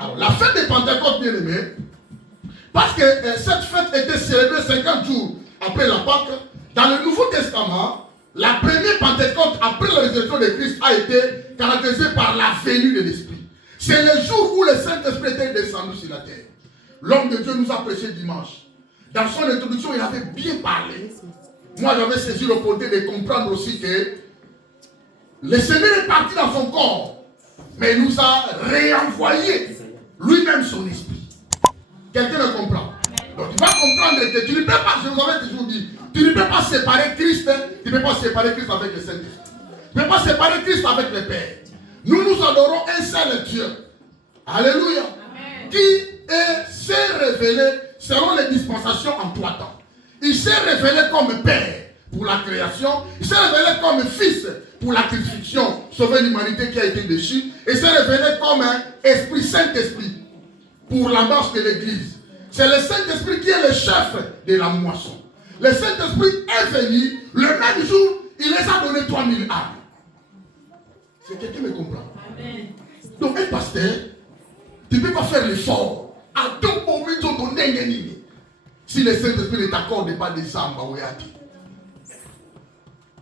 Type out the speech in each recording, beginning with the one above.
Alors, la fête des Pentecôtes, bien aimé, parce que cette fête était célébrée 50 jours après la Pâque, dans le Nouveau Testament, la première Pentecôte après la résurrection de Christ a été caractérisée par la venue de l'Esprit. C'est le jour où le Saint-Esprit était descendu sur la terre. L'homme de Dieu nous a prêché dimanche. Dans son introduction, il avait bien parlé. Moi, j'avais saisi l'opportunité de comprendre aussi que le Seigneur est parti dans son corps, mais il nous a réenvoyé lui-même son esprit. Quelqu'un me comprend? Donc, tu vas comprendre que tu ne peux pas, je vous avais toujours dit, tu ne peux pas séparer Christ, tu ne peux pas séparer Christ avec le Saint-Esprit. Tu ne peux pas séparer Christ avec le Père. Nous adorons un seul Dieu. Alléluia. Amen. Qui s'est révélé selon les dispensations en 3 temps. Il s'est révélé comme Père pour la création. Il s'est révélé comme Fils pour la crucifixion, sauver l'humanité qui a été déchue. Et il s'est révélé comme un Esprit, Saint-Esprit pour la marche de l'Église. C'est le Saint-Esprit qui est le chef de la moisson. Le Saint-Esprit est venu, le même jour, il les a donné 3000 âmes. C'est quelqu'un me comprend. Amen. Donc un pasteur, tu ne peux pas faire l'effort. À tout moment, si le Saint-Esprit ne t'accorde pas des âmes,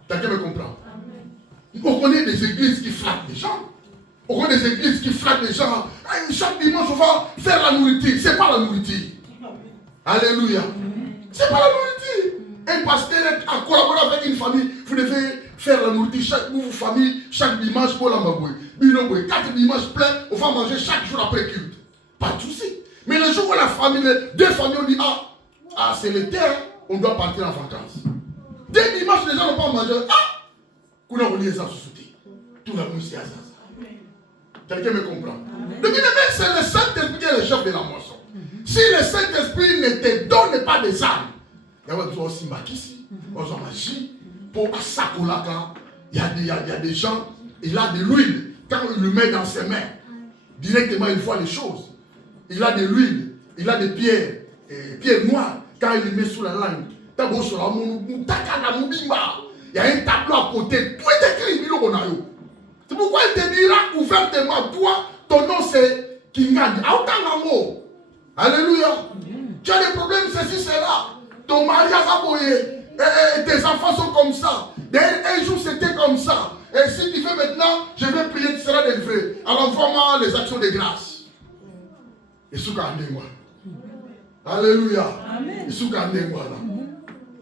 quelqu'un me comprend. Amen. On connaît des églises qui flattent les gens. On connaît des églises qui flattent les gens. Chaque dimanche, on va faire la nourriture. Ce n'est pas la nourriture. Alléluia. C'est pas la nourriture. Un pasteur a collaboré avec une famille. Vous devez faire la nourriture chaque famille, chaque dimanche pour la mabouille. 4 dimanches pleins, on va manger chaque jour après culte. Pas de souci. Mais le jour où la famille, 2 familles ont dit c'est l'été, on doit partir en vacances. 2 dimanches, les gens n'ont pas mangé. Qu'on a relié ça sous souti. Tout la musique à ça. Quelqu'un me comprend? Le bien-aimé, c'est le Saint-Esprit qui est le chef de la moisson. Si le Saint-Esprit ne te donne pas des âmes, il y a aussi Makisi, magie, pour Asakolaka, il y a des gens, il a de l'huile. Quand il le met dans ses mains, directement il voit les choses. Il a de l'huile, il a des pierres noires. Quand il le met sous la langue, il y a un tableau à côté, tout est écrit. C'est pourquoi il te dira ouvertement, toi, ton nom c'est Kingani. Alléluia. Tu as des problèmes, ceci, cela. Ton mariage a boyé. Tes enfants sont comme ça. Un jour c'était comme ça. Et si tu veux maintenant, je vais prier, tu seras délivré. Alors vois-moi les actions de grâce. Et sous moi. Alléluia. Et sous moi là.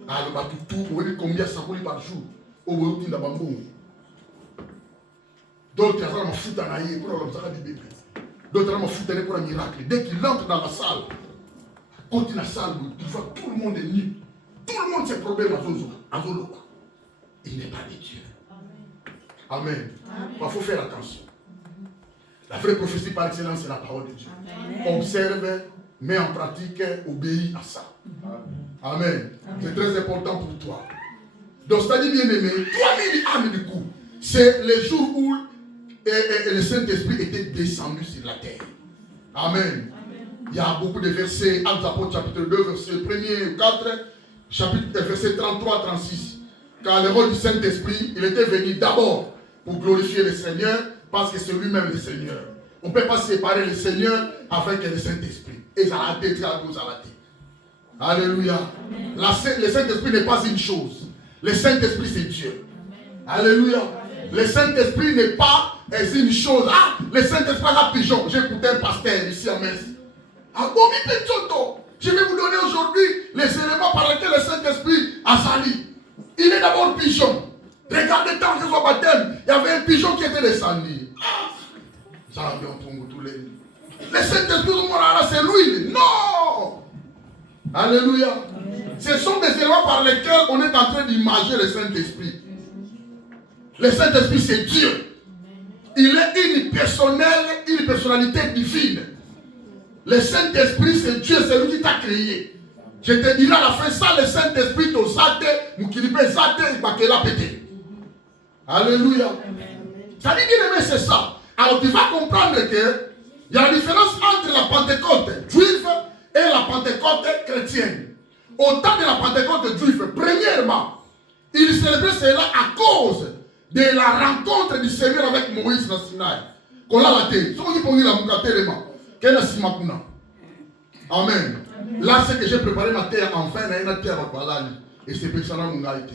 Alors tout, vous voyez combien ça coûte par jour. Au bout de bambou. D'autres ont foutu en aïe pour leur bébé. D'autres ont foutu pour un miracle. Dès qu'il entre dans la salle, quand il la salle, il voit tout le monde est nu. Tout le monde ses problèmes à Zolo. Il n'est pas de Dieu. Amen. Il faut faire attention. La vraie prophétie par excellence, c'est la parole de Dieu. Amen. Observe, mets en pratique, obéis à ça. Amen. C'est très important pour toi. Donc, c'est-à-dire, bien aimé, 3000 âmes du coup, c'est le jour où le Saint-Esprit était descendu sur la terre. Amen. Il y a beaucoup de versets, Actes Apôtres chapitre 2, verset 1er 4, chapitre verset 33-36. Car le rôle du Saint-Esprit, il était venu d'abord pour glorifier le Seigneur, parce que c'est lui-même le Seigneur. On ne peut pas séparer le Seigneur avec le Saint-Esprit. Et ça a été à cause à la terre. Alléluia. Le Saint-Esprit n'est pas une chose. Le Saint-Esprit, c'est Dieu. Alléluia. Le Saint-Esprit n'est pas une chose. Le Saint-Esprit a un pigeon. J'ai écouté un pasteur ici à Metz. Je vais vous donner aujourd'hui les éléments par lesquels le Saint-Esprit a sali. Il est d'abord pigeon. Regardez tant que son baptême, il y avait un pigeon qui était descendu. Ça vient pour tous les. Le Saint-Esprit, c'est lui. Non! Alléluia. Ce sont des éléments par lesquels on est en train d'imager le Saint-Esprit. Le Saint-Esprit, c'est Dieu. Il est une personnalité divine. Le Saint-Esprit, c'est Dieu, c'est lui qui t'a créé. Je te dirai à la fin, ça, le Saint-Esprit, ton zate, moukilipe zate, il va te la péter. Alléluia. Ça dit, bien aimé, c'est ça. Alors, tu vas comprendre que il y a la différence entre la Pentecôte juive et la Pentecôte chrétienne. Au temps de la Pentecôte juive, premièrement, il célébrait cela à cause de la rencontre du Seigneur avec Moïse dans Sinaï. Qu'on l'a raté. Ce qui peut dire la moukaté. Amen. Là, c'est que j'ai préparé ma terre enfin, une terre à Balali. Et c'est pour ça que été.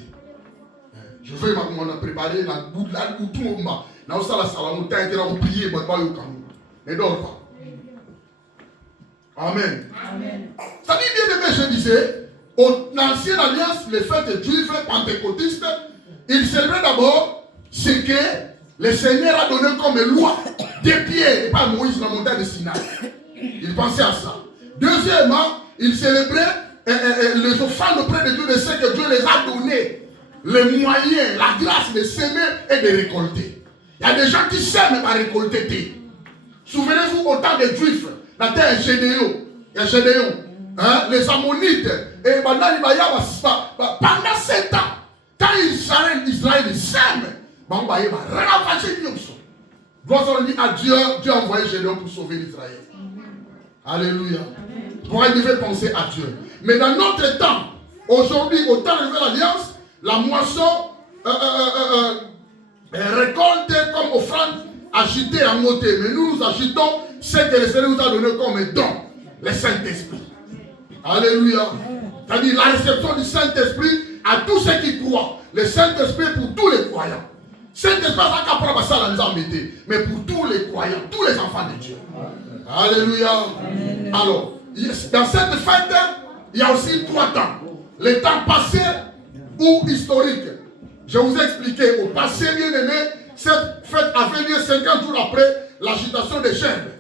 Je vais préparer la bout de la bout tout le monde. Là, ça, la salle, on a prié, mais pas au camp. Ne dors pas. Amen. Ça dit bien aimé, je disais, dans l'ancienne alliance, les fêtes juives pentecôtistes, ils célébraient d'abord ce que le Seigneur a donné comme loi des pieds, et pas Moïse dans la montagne de Sinaï. Ils pensaient à ça. Deuxièmement, ils célébraient les offrandes auprès de Dieu de ce que Dieu les a donné, les moyens, la grâce de s'aimer et de récolter. Il y a des gens qui s'aiment et vont récolter. Souvenez-vous au temps des Juifs, la terre est Gédéon, les Ammonites, et pendant 7 ans, quand Israël s'aime, gloire à Dieu, Dieu a envoyé Gédéon pour sauver l'Israël. Alléluia. Pourquoi il devait penser à Dieu? Mais dans notre temps, aujourd'hui, au temps de la Nouvelle Alliance, la moisson récolte comme offrande agitée en moté. Mais nous agitons ce que le Seigneur nous a donné comme don, le Saint-Esprit. Alléluia. C'est-à-dire la réception du Saint-Esprit à tous ceux qui croient. Le Saint-Esprit pour tous les croyants. Saint-Esprit, ça la mais pour tous les croyants, tous les enfants de Dieu. Alléluia. Alors, dans cette fête, il y a aussi 3 temps. Le temps passé ou historique. Je vous ai expliqué au passé, bien aimé, cette fête avait lieu 50 jours après l'agitation des gerbes.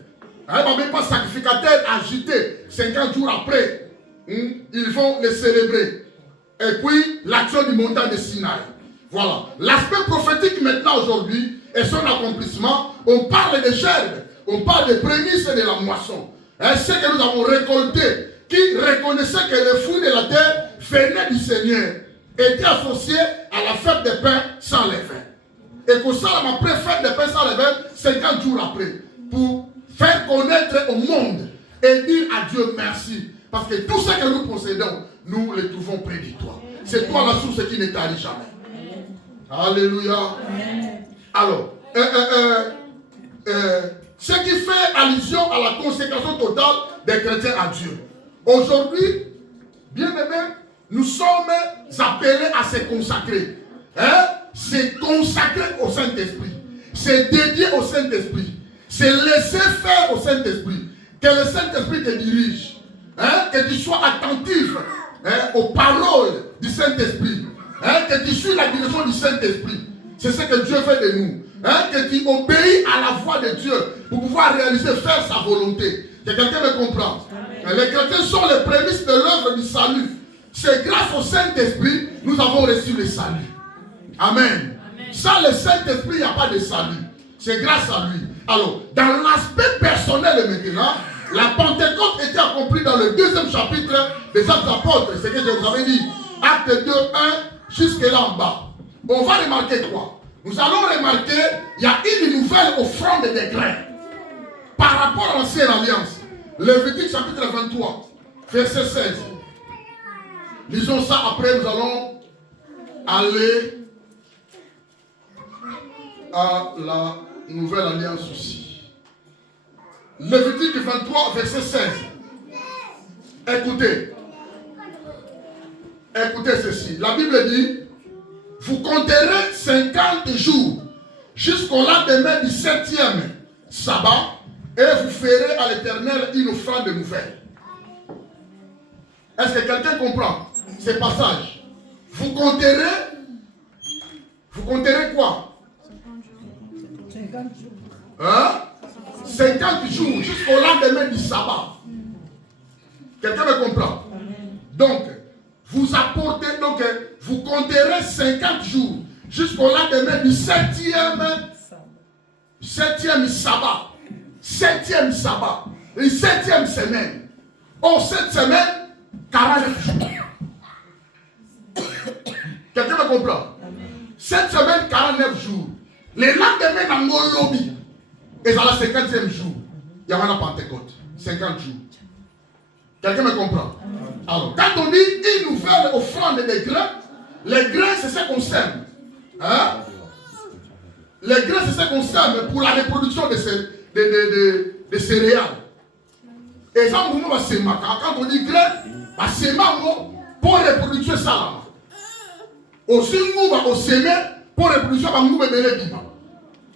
Même pas sacrificateur agité 50 jours après. Ils vont les célébrer. Et puis, l'action du montagne de Sinaï. Voilà. L'aspect prophétique maintenant aujourd'hui et son accomplissement, on parle des gerbes, on parle des prémices de la moisson. Ce que nous avons récolté, qui reconnaissait que le fruit de la terre venait du Seigneur, était associé à la fête des pains sans levain. Et que ça, après fête des pains sans levain, 50 jours après, pour faire connaître au monde et dire à Dieu merci. Parce que tout ce que nous possédons, nous les trouvons près de toi. C'est toi la source qui ne tarit jamais. Alléluia. Alors, ce qui fait allusion à la consécration totale des chrétiens à Dieu. Aujourd'hui, bien aimés, nous sommes appelés à se consacrer. C'est consacrer au Saint-Esprit. C'est dédié au Saint-Esprit. C'est laisser faire au Saint-Esprit. Que le Saint-Esprit te dirige. Que tu sois attentif aux paroles du Saint-Esprit. Que tu suis la direction du Saint-Esprit. C'est ce que Dieu fait de nous. Que tu obéis à la voix de Dieu pour pouvoir réaliser, faire sa volonté. Que quelqu'un me comprend. Les chrétiens sont les prémices de l'œuvre du salut. C'est grâce au Saint-Esprit nous avons reçu le salut. Amen. Sans le Saint-Esprit, il n'y a pas de salut. C'est grâce à lui. Alors, dans l'aspect personnel maintenant, la Pentecôte était accomplie dans le 2e chapitre des Actes des Apôtres. C'est ce que je vous avais dit. Acte 2, 1, jusque là en bas. On va remarquer quoi? Nous allons remarquer il y a une nouvelle offrande des grains par rapport à l'ancienne alliance. Lévitique chapitre 23, verset 16. Lisons ça, après nous allons aller à la nouvelle alliance aussi. Lévitique 23, verset 16. Écoutez. Écoutez ceci. La Bible dit, vous compterez 50 jours jusqu'au lendemain du 7e sabbat et vous ferez à l'Éternel une offrande nouvelle. Est-ce que quelqu'un comprend ce passage? Vous compterez quoi? 50 jours jusqu'au lendemain du sabbat. Quelqu'un me comprend? Donc, vous apportez, donc vous compterez 50 jours jusqu'au lendemain du 7e sabbat. 7e sabbat. La 7e semaine. Oh, cette semaine, 49 jours. Quelqu'un me comprend? Cette semaine, 49 jours. Le lendemain, dans mon lobby, et dans la 50e jour, il y a la Pentecôte. 50 jours. Quelqu'un me comprend? Alors, quand on dit une nouvelle offrande des grains, les grains, c'est ce qu'on sème. Les grains, c'est ce qu'on sème pour la reproduction de céréales. Et ça, quand on dit graine, c'est pour reproduire ça. Aussi, nous allons s'aimer pour reproduire ça.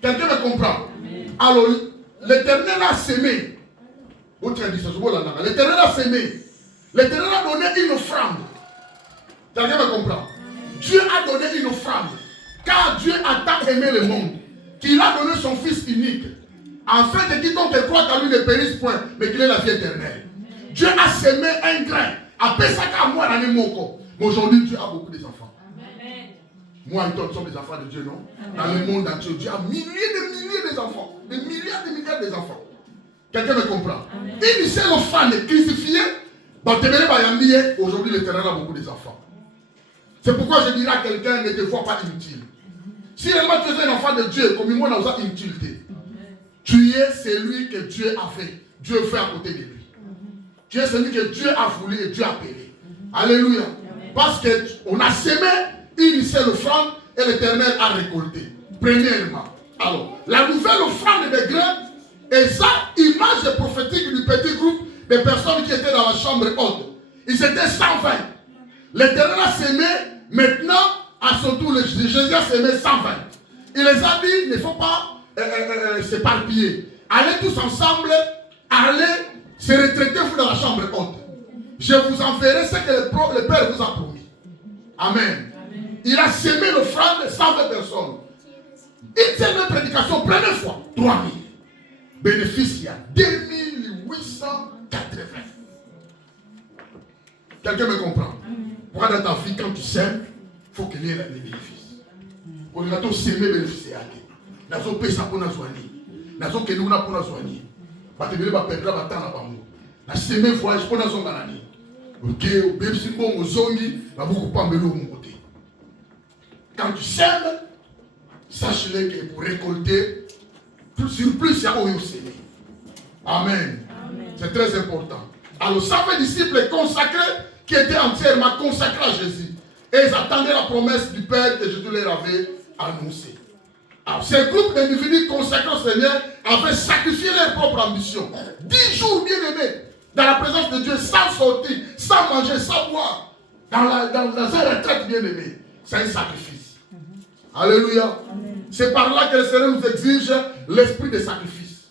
Quelqu'un me comprend? Alors, l'Éternel a sémé. L'Éternel a sémé. L'Éternel a donné une offrande. Quelqu'un me comprend? Dieu a donné une offrande. Car Dieu a tant aimé le monde qu'il a donné son Fils unique. Afin que quiconque croit en lui ne périsse point, mais qu'il ait la vie éternelle. Dieu a sémé un grain. Après ça, moi, dans les mots. Mais aujourd'hui, Dieu a beaucoup d'enfants. Moi et toi, nous sommes des enfants de Dieu, non? Dans le monde entier, Dieu a milliers d'enfants. Des milliards d'enfants. Quelqu'un me comprend? Il s'est l'offrande crucifiée. Aujourd'hui, l'Éternel a beaucoup d'enfants. C'est pourquoi je dirais à quelqu'un, ne te vois pas inutile. Si réellement tu es un enfant de Dieu, comme moi, on a une utilité. Tu es celui que Dieu a fait. Dieu fait à côté de lui. Tu es celui que Dieu a voulu et Dieu a appelé. Alléluia. Parce qu'on a sémé, il s'est l'offrande et l'Éternel a récolté. Premièrement. Alors, la nouvelle offrande des graines est ça, image prophétique du petit groupe de personnes qui étaient dans la chambre haute. Ils étaient 120. L'Éternel a sémé, maintenant, à son tour, Jésus a sémé 120. Il les a dit, il ne faut pas s'éparpiller. Allez tous ensemble, allez se retraiter vous dans la chambre haute. Je vous enverrai ce que le Père vous a promis. Amen. Il a sémé l'offrande de 120 personnes. Une seule prédication, première fois, 3000. Bénéfice, il y a 2880. Quelqu'un me comprend? Pourquoi dans ta vie, quand tu sèmes, il faut qu'il y ait les bénéfices. Quand tu as sémé, bénéfice est allé. Nazo pesa pour nazwani. Nazo kenuna pour nazwani. Batebele ba perdra batana ba mu. Na seme voyage pour nazonga nani. OK, obebisi bongo zongi na beaucoup pambelo mon côté. Quand tu sèmes, sache-le que pour récolter sur plus il y a au sémé. Amen. C'est très important. Alors ça fait disciples consacrés qui étaient entièrement consacrés à Jésus. Et ils attendaient la promesse du Père que Jésus leur avait annoncée. Alors, ces groupes d'individus consacrés au Seigneur avaient sacrifié leur propre ambition. 10 jours bien aimés, dans la présence de Dieu, sans sortir, sans manger, sans boire, dans un retraite bien aimé. C'est un sacrifice. Alléluia. C'est par là que le Seigneur nous exige l'esprit de sacrifice.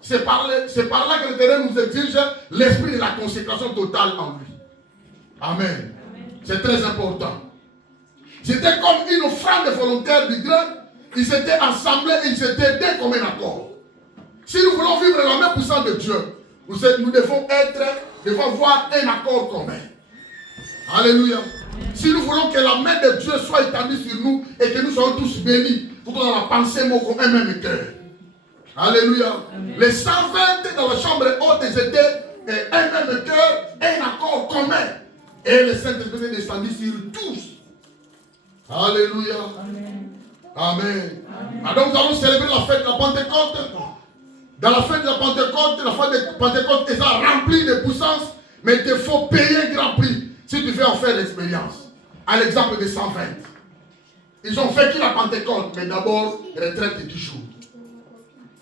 C'est par là que le Seigneur nous exige l'esprit de la consécration totale en lui. Amen. C'est très important. C'était comme une offrande volontaire du grain. Ils étaient assemblés et ils étaient d'un commun accord. Si nous voulons vivre la même puissance de Dieu, nous devons voir un accord commun. Alléluia. Si nous voulons que la main de Dieu soit étendue sur nous et que nous soyons tous bénis, il faut qu'on la pensée comme un même cœur. Alléluia. Amen. Les 120 dans la chambre haute, ils étaient un même cœur, un accord commun. Et le Saint-Esprit est descendu sur tous. Alléluia. Amen. Amen. Alors nous allons célébrer la fête de la Pentecôte. Dans la fête de la Pentecôte, ils sont remplis de puissance, mais il te faut payer un grand prix si tu veux en faire l'expérience. À l'exemple des 120. Ils ont fait qui la Pentecôte, mais d'abord, retraite de 10 jours.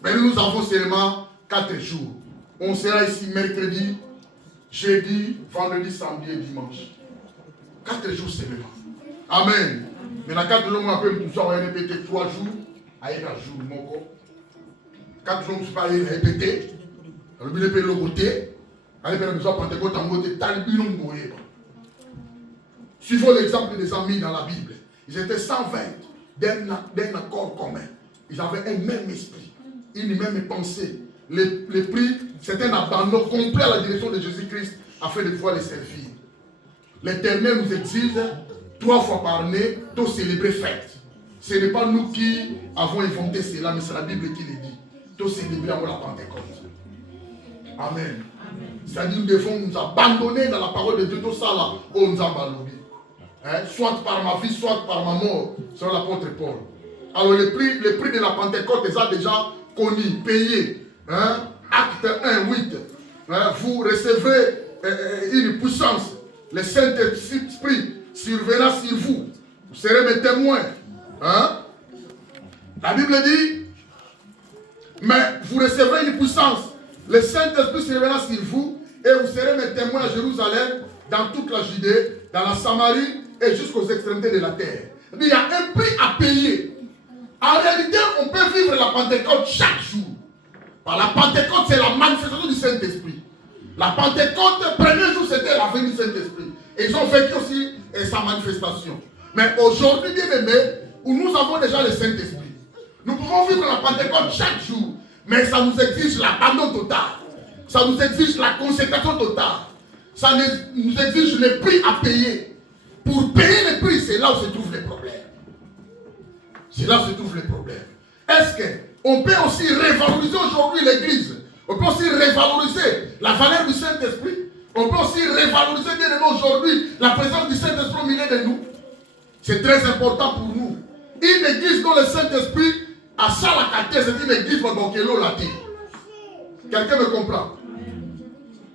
Mais nous avons seulement 4 jours. On sera ici mercredi, jeudi, vendredi, samedi et dimanche. 4 jours seulement. Amen. Mais la 4 jours, on peut répéter 3 jours. Avec un jour, mon corps. 4 jours, je ne peux pas répéter. Le but de le côté. Allez faire la Pentecôte en côté. Suivons l'exemple des amis dans la Bible. Ils étaient 120 d'un accord commun. Ils avaient un même esprit, une même pensée. Le prix, c'était un abandon complet à la direction de Jésus-Christ afin de pouvoir les servir. L'Éternel nous exige 3 fois par année de célébrer fête. Ce n'est pas nous qui avons inventé cela, mais c'est la Bible qui le dit. De célébrer avant la Pentecôte. Amen. C'est-à-dire nous devons nous abandonner dans la parole de Dieu. Tout ça là, on nous a ballonné. Soit par ma vie, soit par ma mort, selon l'apôtre Paul. Alors le prix de la Pentecôte est déjà connu, payé. Acte 1, 8. Vous recevez une puissance. Le Saint-Esprit surviendra sur vous. Vous serez mes témoins. La Bible dit, mais vous recevrez une puissance Le Saint-Esprit se révélera sur vous et vous serez mes témoins à Jérusalem, dans toute la Judée, dans la Samarie et jusqu'aux extrémités de la terre. Il y a un prix à payer. En réalité, on peut vivre la Pentecôte chaque jour. Par la Pentecôte, c'est la manifestation du Saint-Esprit. La Pentecôte, le premier jour, c'était la venue du Saint-Esprit. Et ils ont vécu aussi sa manifestation. Mais aujourd'hui, bien aimés, où nous avons déjà le Saint-Esprit, nous pouvons vivre la Pentecôte chaque jour. Mais ça nous exige l'abandon total. Ça nous exige la consécration totale. Ça nous exige le prix à payer. Pour payer le prix, c'est là où se trouvent les problèmes. C'est là où se trouvent les problèmes. Est-ce qu'on peut aussi revaloriser aujourd'hui l'Église? On peut aussi revaloriser la valeur du Saint-Esprit? On peut aussi revaloriser bien aimé aujourd'hui la présence du Saint-Esprit au milieu de nous? C'est très important pour nous. Une église dont le Saint-Esprit a ça la qualité, c'est une église qui est là. Quelqu'un me comprend?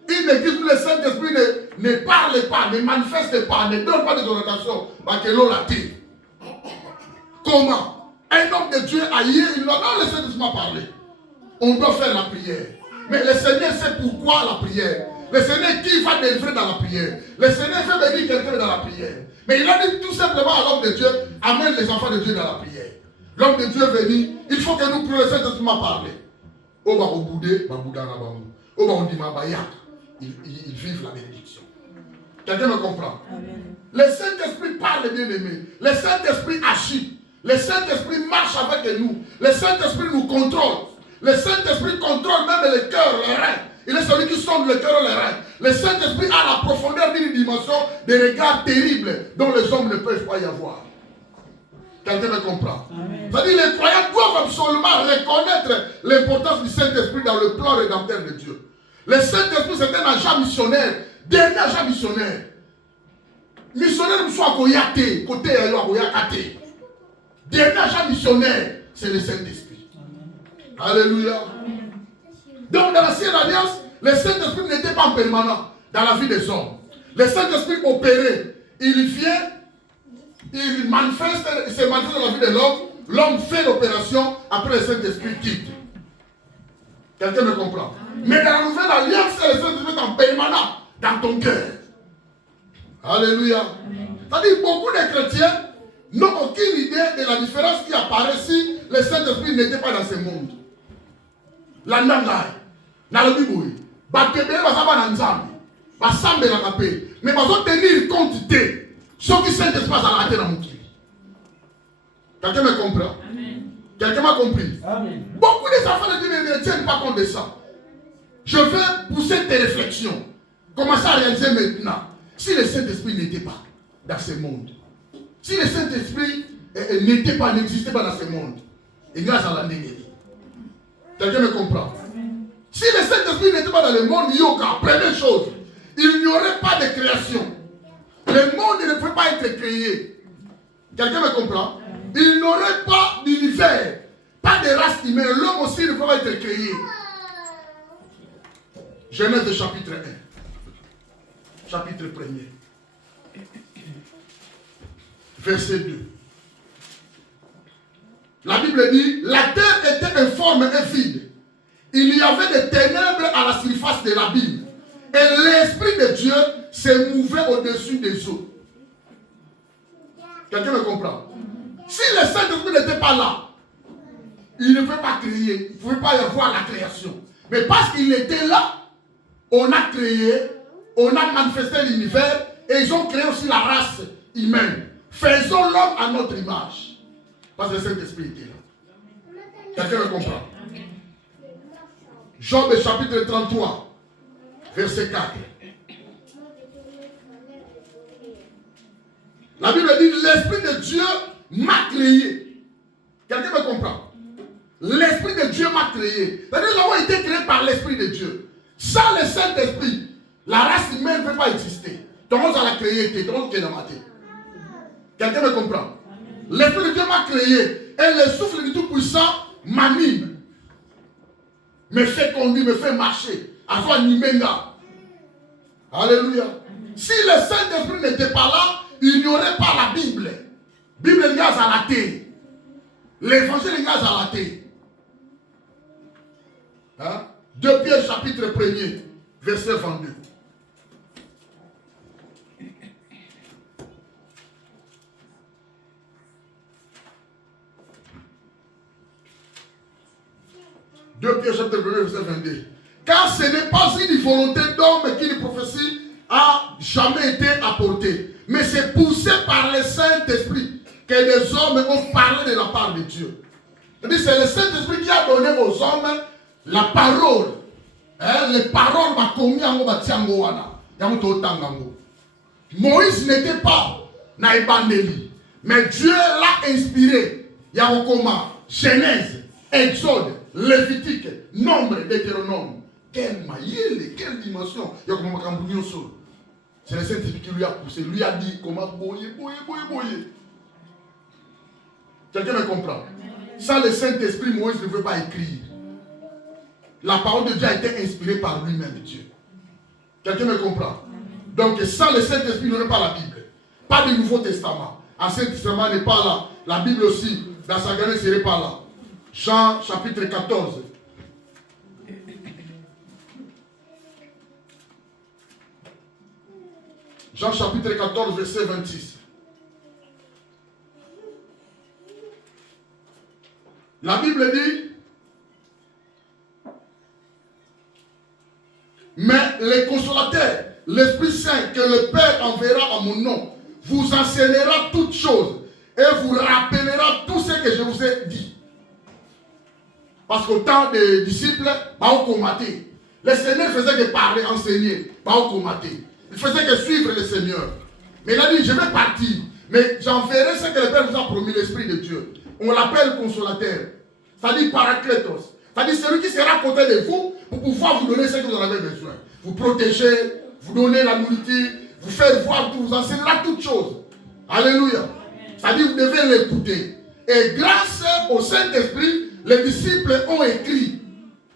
Une église où le Saint-Esprit ne parle pas, ne manifeste pas, ne donne pas des orientations, comment? Un homme de Dieu ailleurs, il n'a pas le Saint-Esprit à parler. On doit faire la prière. Mais le Seigneur sait pourquoi la prière. Le Seigneur qui va délivrer dans la prière. Le Seigneur fait venir quelqu'un dans la prière. Mais il a dit tout simplement à l'homme de Dieu, amène les enfants de Dieu dans la prière. L'homme de Dieu est venu, il faut que nous prions le Saint-Esprit à parler. Ils vivent la bénédiction. Quelqu'un me comprend? Amen. Le Saint-Esprit parle, bien aimé. Le Saint-Esprit agit. Le Saint-Esprit marche avec nous. Le Saint-Esprit nous contrôle. Le Saint-Esprit contrôle même le cœur, les reins. Il est celui qui sonde le cœur et les reins. Le Saint-Esprit a la profondeur d'une dimension des regards terribles dont les hommes ne peuvent pas y avoir. Quelqu'un me comprend? C'est-à-dire les croyants doivent absolument reconnaître l'importance du Saint-Esprit dans le plan rédempteur de Dieu. Le Saint-Esprit, c'est un agent missionnaire. Dernier agent missionnaire. Missionnaire, nous sommes à Koyate, côté à Koyakate. Dernier agent missionnaire, c'est le Saint-Esprit. Alléluia. Donc, dans l'ancienne alliance, le Saint-Esprit n'était pas permanent dans la vie des hommes. Le Saint-Esprit opérait. Il vient, il manifeste, il se manifeste dans la vie de l'homme. L'homme fait l'opération, après le Saint-Esprit quitte. Quelqu'un me comprend? Mais dans la nouvelle alliance, le Saint-Esprit est en permanent dans ton cœur. Alléluia. C'est-à-dire beaucoup de chrétiens n'ont aucune idée de la différence qui apparaît si le Saint-Esprit n'était pas dans ce monde. La nangai, dans le Bible, mais ils tenir compte de ce qui Saint-Esprit a raté dans mon cœur. Quelqu'un me comprend? Quelqu'un m'a compris? Amen. Beaucoup des enfants de Dieu ne tiennent pas compte de ça. Je veux pousser tes réflexions. Commencez à réaliser maintenant. Si le Saint-Esprit n'était pas dans ce monde, si le Saint-Esprit n'existait pas dans ce monde, et grâce à la négative. Quelqu'un me comprend? Si le Saint-Esprit n'était pas dans le monde, première chose, il n'y aurait pas de création. Le monde ne peut pas être créé. Quelqu'un me comprend? Il n'y aurait pas d'univers, pas de race humaine. L'homme aussi ne peut pas être créé. Genèse chapitre 1. Chapitre 1er. Verset 2. La Bible dit, la terre était informe et vide. Il y avait des ténèbres à la surface de l'abîme. Et l'Esprit de Dieu se mouvait au-dessus des eaux. Quelqu'un me comprend? Si le Saint-Esprit n'était pas là, il ne peut pas créer. Il ne pouvait pas y avoir la création. Mais parce qu'il était là, on a créé, on a manifesté l'univers et ils ont créé aussi la race humaine. Faisons l'homme à notre image. Parce que le Saint-Esprit était là. Quelqu'un me comprend? Job chapitre 33, verset 4. La Bible dit, l'Esprit de Dieu m'a créé. Quelqu'un me comprend? L'Esprit de Dieu m'a créé. C'est-à-dire nous avons été créés par l'Esprit de Dieu. Sans le Saint-Esprit, la race humaine ne peut pas exister. Donc on l'a créé, donc on l'a créé. Quelqu'un me comprend? L'Esprit de Dieu m'a créé. Et le souffle du Tout-Puissant m'anime. Me fait conduire, me fait marcher. À soi nimenga. Alléluia. Si le Saint-Esprit n'était pas là, il n'y aurait pas la Bible. Bible est gaz à la thé. L'évangile est gaz à la thé. Hein? 2 Pierre chapitre 1er, verset 22. Pierre chapitre 1, verset 22. Car ce n'est pas une volonté d'homme qui une prophétie a jamais été apportée, mais c'est poussé par le Saint-Esprit que les hommes ont parlé de la part de Dieu. C'est le Saint-Esprit qui a donné aux hommes la parole. Les paroles ma commis en Moïse n'était pas naïbandeli, mais Dieu l'a inspiré. Yahokoma, Genèse, Exode, Lévitique, Nombre, Deutéronome. Quelle maïle, quelle dimension. C'est le Saint-Esprit qui lui a poussé, lui a dit comment boyer. Quelqu'un me comprend? Sans le Saint-Esprit, Moïse ne veut pas écrire. La parole de Dieu a été inspirée par lui-même, Dieu. Quelqu'un me comprend? Donc, sans le Saint-Esprit, il n'y aurait pas la Bible. Pas du Nouveau Testament. L'Ancien Testament n'est pas là. La Bible aussi, dans sa galerie, ne serait pas là. Jean chapitre 14. Jean chapitre 14, verset 26. La Bible dit, mais les consolateurs, l'Esprit Saint que le Père enverra en mon nom, vous enseignera toutes choses et vous rappellera tout ce que je vous ai dit. Parce qu'au temps des disciples, le Seigneur faisait que parler, enseigner, il faisait que suivre le Seigneur. Mais il a dit, je vais partir, mais j'enverrai ce que le Père vous a promis, l'Esprit de Dieu. On l'appelle consolateur. C'est-à-dire paraclétos. C'est-à-dire celui qui sera à côté de vous pour pouvoir vous donner ce que vous en avez besoin. Vous protéger, vous donner la nourriture, vous faire voir tout, vous enseigner toutes choses. Alléluia. C'est-à-dire vous devez l'écouter. Et grâce au Saint-Esprit, les disciples ont écrit.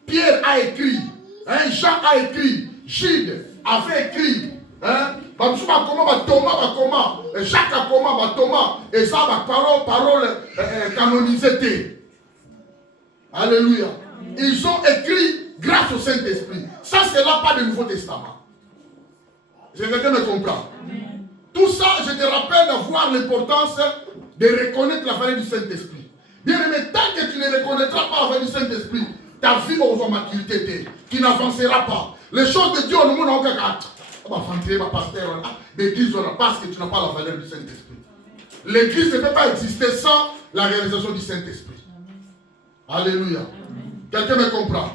Pierre a écrit. Jean a écrit. Jude avait écrit. Thomas, Jacques a Thomas, et ça va parole canonisée. Alléluia. Ils ont écrit grâce au Saint-Esprit. Ça, c'est là pas de Nouveau Testament. Quelqu'un me comprend? Tout ça, je te rappelle d'avoir l'importance de reconnaître la valeur du Saint-Esprit. Bien aimé, tant que tu ne reconnaîtras pas la valeur du Saint-Esprit, ta vie aura maturité, tu n'avanceras pas. Les choses de Dieu, on ne peut pas l'église, parce que tu n'as pas la valeur du Saint-Esprit. L'église ne peut pas exister sans la réalisation du Saint-Esprit. Alléluia. Quelqu'un me comprend?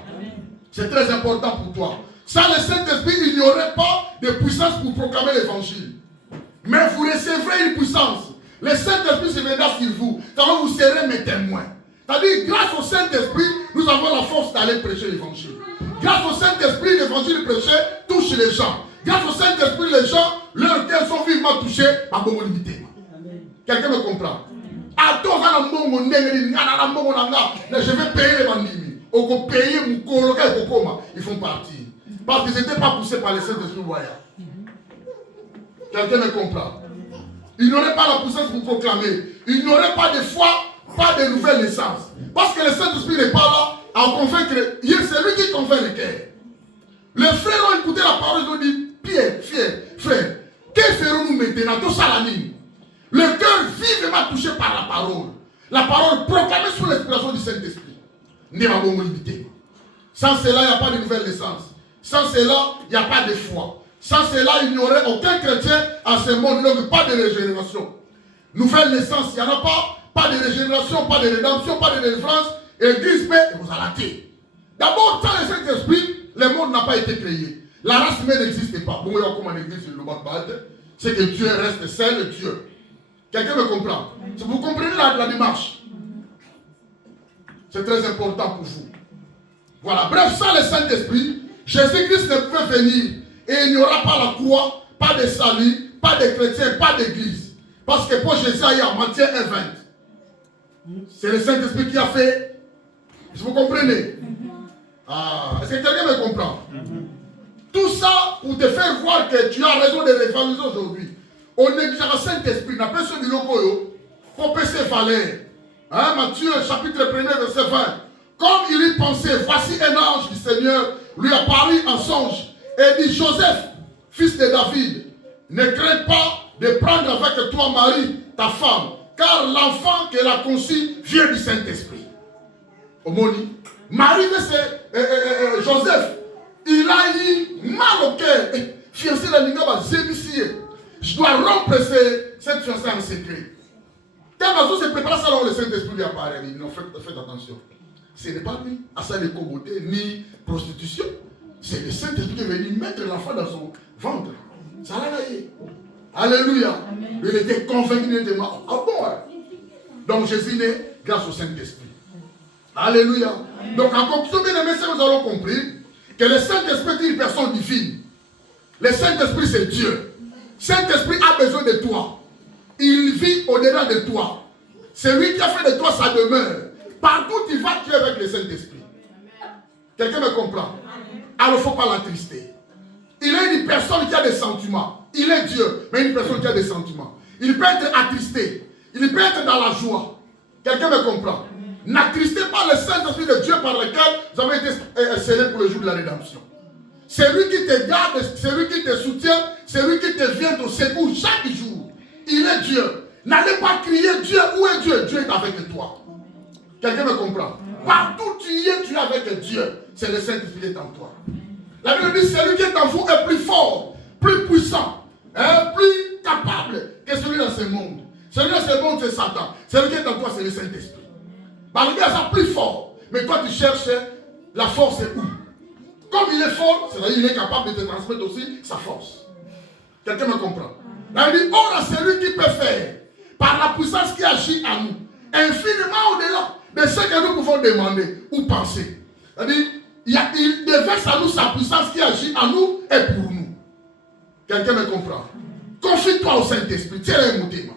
C'est très important pour toi. Sans le Saint-Esprit, il n'y aurait pas de puissance pour proclamer l'évangile. Mais vous recevrez une puissance. Le Saint-Esprit se viendra sur vous. Alors vous serez mes témoins. C'est-à-dire, grâce au Saint-Esprit, nous avons la force d'aller prêcher l'évangile. Grâce au Saint-Esprit, l'évangile prêché touche les gens. Grâce au Saint-Esprit, les gens, leurs cœurs sont vivement touchés par mon limité. Quelqu'un me comprend? Je vais payer les bandits. Ils font partie. Parce qu'ils n'étaient pas poussés par le Saint-Esprit voyant. Quelqu'un me comprend? Il n'aurait pas la puissance pour proclamer. Il n'aurait pas de foi, pas de nouvelle naissance. Parce que le Saint-Esprit n'est pas là à convaincre. C'est lui qui convainc les cœurs. Les frères ont écouté la parole, ils ont dit, Pierre, frère, que ferons-nous maintenant? Tout ça la ligne. Le cœur vivement touché par la parole. La parole proclamée sous l'inspiration du Saint-Esprit. Sans cela, il n'y a pas de nouvelle naissance. Sans cela, il n'y a pas de foi. Sans cela, il n'y aurait aucun chrétien à ce monde. Donc, pas de régénération. Nouvelle naissance, il n'y en a pas. Pas de régénération, pas de rédemption, pas de délivrance. Église, mais vous allez. D'abord, sans le Saint-Esprit, le monde n'a pas été créé. La race humaine n'existe pas. Bon, comme en église, c'est que Dieu reste seul Dieu. Quelqu'un me comprend? Vous comprenez la démarche? C'est très important pour vous. Voilà. Bref, sans le Saint-Esprit, Jésus-Christ ne peut venir. Et il n'y aura pas la croix, pas de salut, pas de chrétiens, pas d'église. Parce que pour Jésus, il y a Matthieu 1:20. C'est le Saint-Esprit qui a fait. Vous comprenez? Est-ce que quelqu'un me comprend? Tout ça pour te faire voir que tu as raison de réfléchir aujourd'hui. On négligera le Saint-Esprit. On appelle ce biloko pour passer valeur. Matthieu chapitre 1er verset 20. Comme il y pensait, voici un ange du Seigneur lui apparut en songe et dit, Joseph, fils de David, ne crains pas de prendre avec toi Marie, ta femme, car l'enfant qu'elle a conçu vient du Saint-Esprit. Omoni, Marie, c'est Joseph, il a eu mal au cœur. Fiancé la Ningaba, je dois rompre cette fiancée en secret. Quand on se prépare ça, le Saint-Esprit lui apparaît. Non, faites attention. Ce n'est pas lui, à ça de beauté, ni prostitution. C'est le Saint-Esprit qui est venu mettre l'enfant dans son ventre. Ça l'a gagné. Alléluia. Amen. Il était convaincu, il était mort. Ah bon, hein? Donc Jésus est né grâce au Saint-Esprit. Alléluia. Amen. Donc en conclusion, bien aimés, nous avons compris que le Saint-Esprit est une personne divine. Le Saint-Esprit, c'est Dieu. Saint-Esprit a besoin de toi. Il vit au-delà de toi. C'est lui qui a fait de toi sa demeure. Partout où tu vas, tu es avec le Saint-Esprit. Quelqu'un me comprend? Alors, il ne faut pas l'attrister. Il est une personne qui a des sentiments. Il est Dieu, mais une personne qui a des sentiments. Il peut être attristé. Il peut être dans la joie. Quelqu'un me comprend? N'attristez pas le Saint-Esprit de Dieu par lequel vous avez été scellés pour le jour de la rédemption. C'est lui qui te garde, c'est lui qui te soutient, c'est lui qui te vient au secours chaque jour. Il est Dieu. N'allez pas crier Dieu, où est Dieu? Dieu est avec toi. Quelqu'un me comprend? Partout où tu y es, tu es avec Dieu. C'est le Saint-Esprit qui est en toi. La Bible dit, celui qui est en vous est plus fort, plus puissant, plus capable que celui dans ce monde. Celui dans ce monde, c'est Satan. Celui qui est en toi, c'est le Saint-Esprit. Malgré ça, plus fort. Mais toi, tu cherches la force où? Comme il est fort, c'est-à-dire qu'il est capable de te transmettre aussi sa force. Quelqu'un me comprend? La Bible dit, or, c'est lui qui peut faire, par la puissance qui agit en nous, infiniment au-delà de ce que nous pouvons demander ou penser. C'est-à-dire, il déverse à nous sa puissance qui agit en nous et pour nous. Quelqu'un me comprend? Confie-toi au Saint-Esprit. Tiens un mouvement.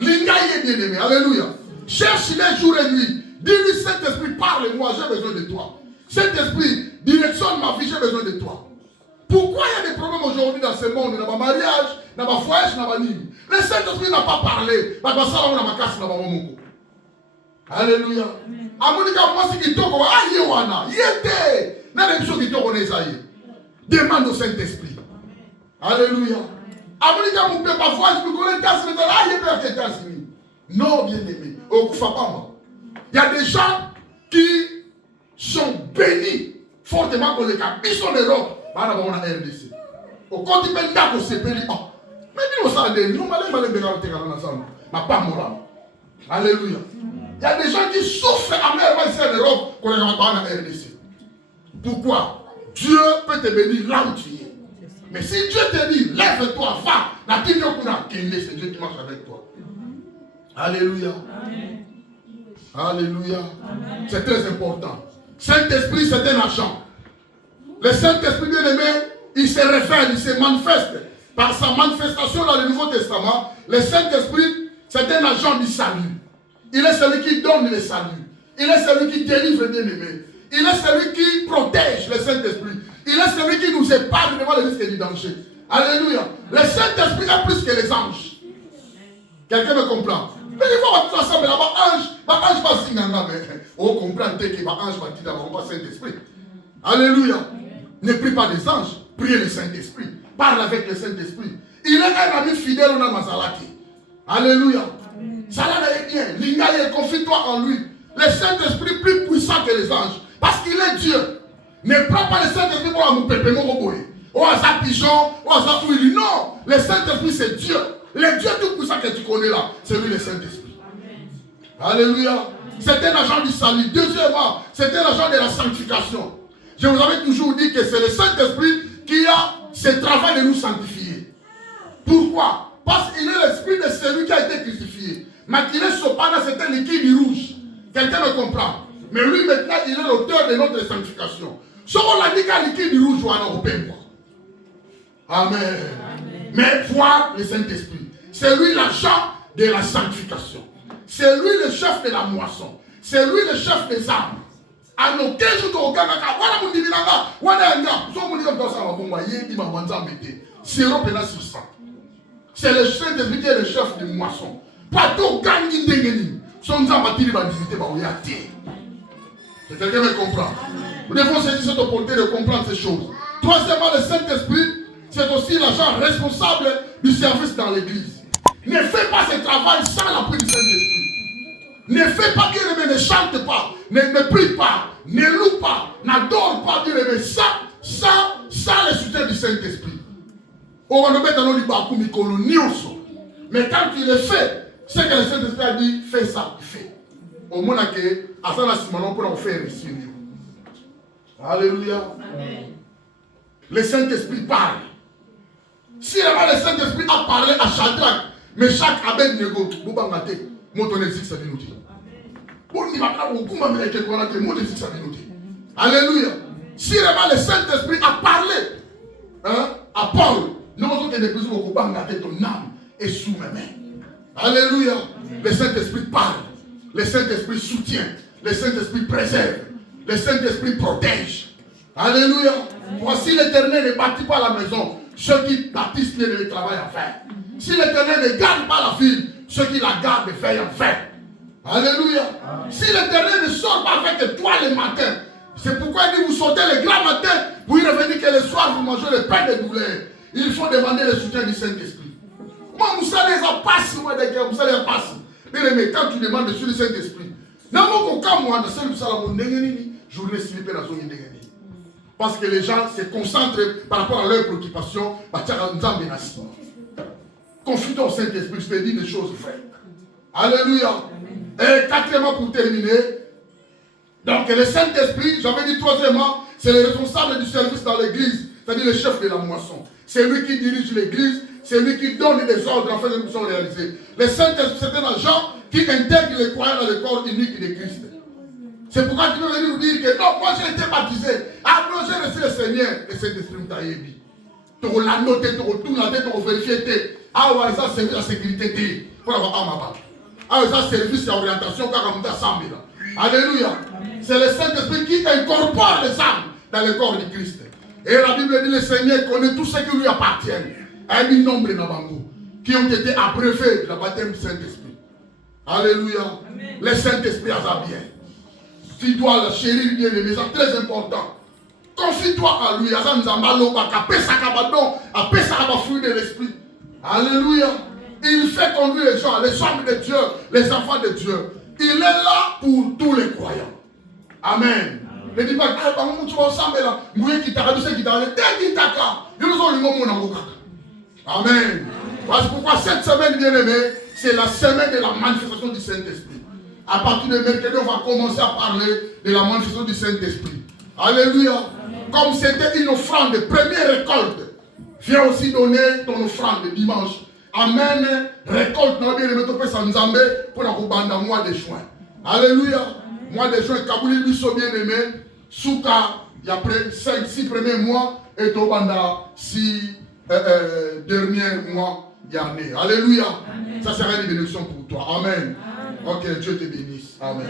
L'ingaïe bien aimé. Alléluia. Cherche-les jour et nuit. Dis-lui, Saint-Esprit, parle-moi, j'ai besoin de toi. Saint-Esprit, directionne ma vie, j'ai besoin de toi. Pourquoi il y a des problèmes aujourd'hui dans ce monde? Dans ma mariage, dans ma voyage, dans ma ligne. Le Saint-Esprit n'a pas parlé. Alléluia. Amonika, moi, c'est qui toko. Ah, Yewana. Yete. N'a pas qui toko nezaïe. Demande au Saint-Esprit. Alléluia. Amonika, mon père, parfois, je me connais tas de ah, il est aux États-Unis. Non, bien aimé. Au Koufapama. Il y a des gens qui sont bénis fortement pour les cas. Ils sont de l'Europe. On a RDC. Au côté de l'Europe, c'est béni. Mais nous, ça a des nous, ma pas moral. Alléluia. Il y a des gens qui souffrent amèrement ici en Europe qu'on les renvoie en RDC. Pourquoi? Dieu peut te bénir là où tu es. Mais si Dieu te dit, lève-toi, va, la c'est Dieu qui marche avec toi. Alléluia. Amen. Alléluia. Amen. C'est très important. Saint-Esprit, c'est un agent. Le Saint-Esprit bien-aimé, il se révèle, il se manifeste. Par sa manifestation dans le Nouveau Testament, le Saint-Esprit, c'est un agent du salut. Il est celui qui donne le salut. Il est celui qui délivre, bien-aimé. Il est celui qui protège le Saint-Esprit. Il est celui qui nous épargne devant le risque du danger. Alléluia. Le Saint-Esprit est plus que les anges. Quelqu'un me comprend? Mais il faut que tu sois là-bas, ange pas signant, mais on comprend que l'ange va dire d'abord pas Saint-Esprit. Alléluia. Ne prie pas des anges, priez le Saint-Esprit. Parle avec le Saint-Esprit. Il est un ami fidèle au Namazalaki. Alléluia. Ça là est bien. L'ingaïe, confie-toi en lui. Le Saint-Esprit plus puissant que les anges. Parce qu'il est Dieu. Ne prends pas le Saint-Esprit pour nous pépé, mon roboé. Oh, ça pigeon, oh, ça fouille. Non, le Saint-Esprit c'est Dieu. Le Dieu tout puissant que tu connais là, c'est lui le Saint-Esprit. Alléluia. C'est un agent du salut. Deuxièmement, c'est un agent de la sanctification. Je vous avais toujours dit que c'est le Saint-Esprit qui a ce travail de nous sanctifier. Pourquoi? Parce qu'il est l'esprit de celui qui a été crucifié. Mais qu'il est sopana, c'est un liquide rouge. Quelqu'un me comprend? Mais lui maintenant, il est l'auteur de notre sanctification. Si on l'a dit qu'un liquide rouge, on a repéré. Amen. Amen. Mais voir le Saint-Esprit. C'est lui l'agent de la sanctification. C'est lui le chef de la moisson. C'est lui le chef des âmes. À nos 15 jours, c'est le Saint-Esprit qui est le chef de moisson. Pas tout gagner. Son âme a tiré ma divinité. Quelqu'un me comprend? Nous devons saisir cette opportunité de comprendre ces choses. Troisièmement, le Saint-Esprit, c'est aussi l'agent responsable du service dans l'église. Ne fais pas ce travail sans l'appui du Saint-Esprit. Ne fais pas, bien aimé, ne chante pas, ne prie pas, ne loue pas, n'adore pas, bien aimé, sans le soutien du Saint-Esprit. Mais quand tu le fais, c'est que le Saint-Esprit a dit, fais ça, fais. Au moins, pour faire ici. Alléluia. Amen. Le Saint-Esprit parle. Si le Saint-Esprit a parlé à Shadrach, mais chaque Abednego, vous bangate, montonne 6 minutes. Alléluia. Si le Saint-Esprit a parlé à Paul, nous avons des besoins pour bangate ton âme et sous mes mains. Alléluia. Le Saint-Esprit parle. Le Saint-Esprit soutient. Le Saint-Esprit préserve. Le Saint-Esprit protège. Alléluia. Voici l'Éternel ne bâtit pas la maison. Ceux qui bâtissent bien le travail à faire. Si l'Éternel ne garde pas la ville, ceux qui la gardent font en faire. Alléluia. Si l'Éternel ne sort pas avec toi le matin, c'est pourquoi il dit vous sortez le grand matin, vous y revenez que le soir vous mangez le pain de douleur. Il faut demander le soutien du Saint-Esprit. Moi, vous savez, ça passe, vous savez, ça passe. Mais quand tu demandes sur le Saint-Esprit, parce que les gens se concentrent par rapport à leurs préoccupations. Confie-toi au Saint-Esprit, je te dis des choses vraies. Alléluia. Et quatrièmement, pour terminer, donc le Saint-Esprit, j'avais dit troisièmement, c'est le responsable du service dans l'église, c'est-à-dire le chef de la moisson. C'est lui qui dirige l'église, c'est lui qui donne des ordres afin que nous soyons réalisés. Le Saint-Esprit, c'est un agent qui intègre les croyants dans le corps unique de Christ. C'est pourquoi tu veux venir nous dire que non, moi j'ai été baptisé. Ah non, j'ai reçu le Seigneur. Et cet esprit t'a dit. Tu l'as noté, tu retournes la tête, tu vérifies. Ah ouais, ça c'est la sécurité. Pour avoir un maman. Ah ouais, ça service et orientation car on t'a semblé. Alléluia. C'est le Saint-Esprit qui incorpore les âmes dans le corps de Christ. Et la Bible dit le Seigneur connaît tous ceux qui lui appartiennent. Un nombre d'abangos qui ont été abreuvés de la baptême du Saint-Esprit. Alléluia. Amen. Le Saint-Esprit a ça bien. Tu dois le chérir bien aimé, c'est très important. Confie-toi à lui. Fruit de l'esprit. Alléluia. Il fait conduire les gens, les hommes de Dieu, les enfants de Dieu. Il est là pour tous les croyants. Amen. Ne dis pas, tu vas ensemble là. Amen. C'est pourquoi cette semaine, bien aimé, c'est la semaine de la manifestation du Saint-Esprit. À partir de mercredi, on va commencer à parler de la manifestation du Saint-Esprit. Alléluia. Amen. Comme c'était une offrande de première récolte, viens aussi donner ton offrande de dimanche. Amen. Récolte, nous allons pour le mois de juin. Alléluia. Amen. Mois de juin, Kabouli lui sont bien aimés. Souka, il y a 5-6 premiers mois et Tobanda 6 derniers mois d'année. Alléluia. Amen. Ça sera une bénédiction pour toi. Amen. Ok, Dieu te bénisse. Amen.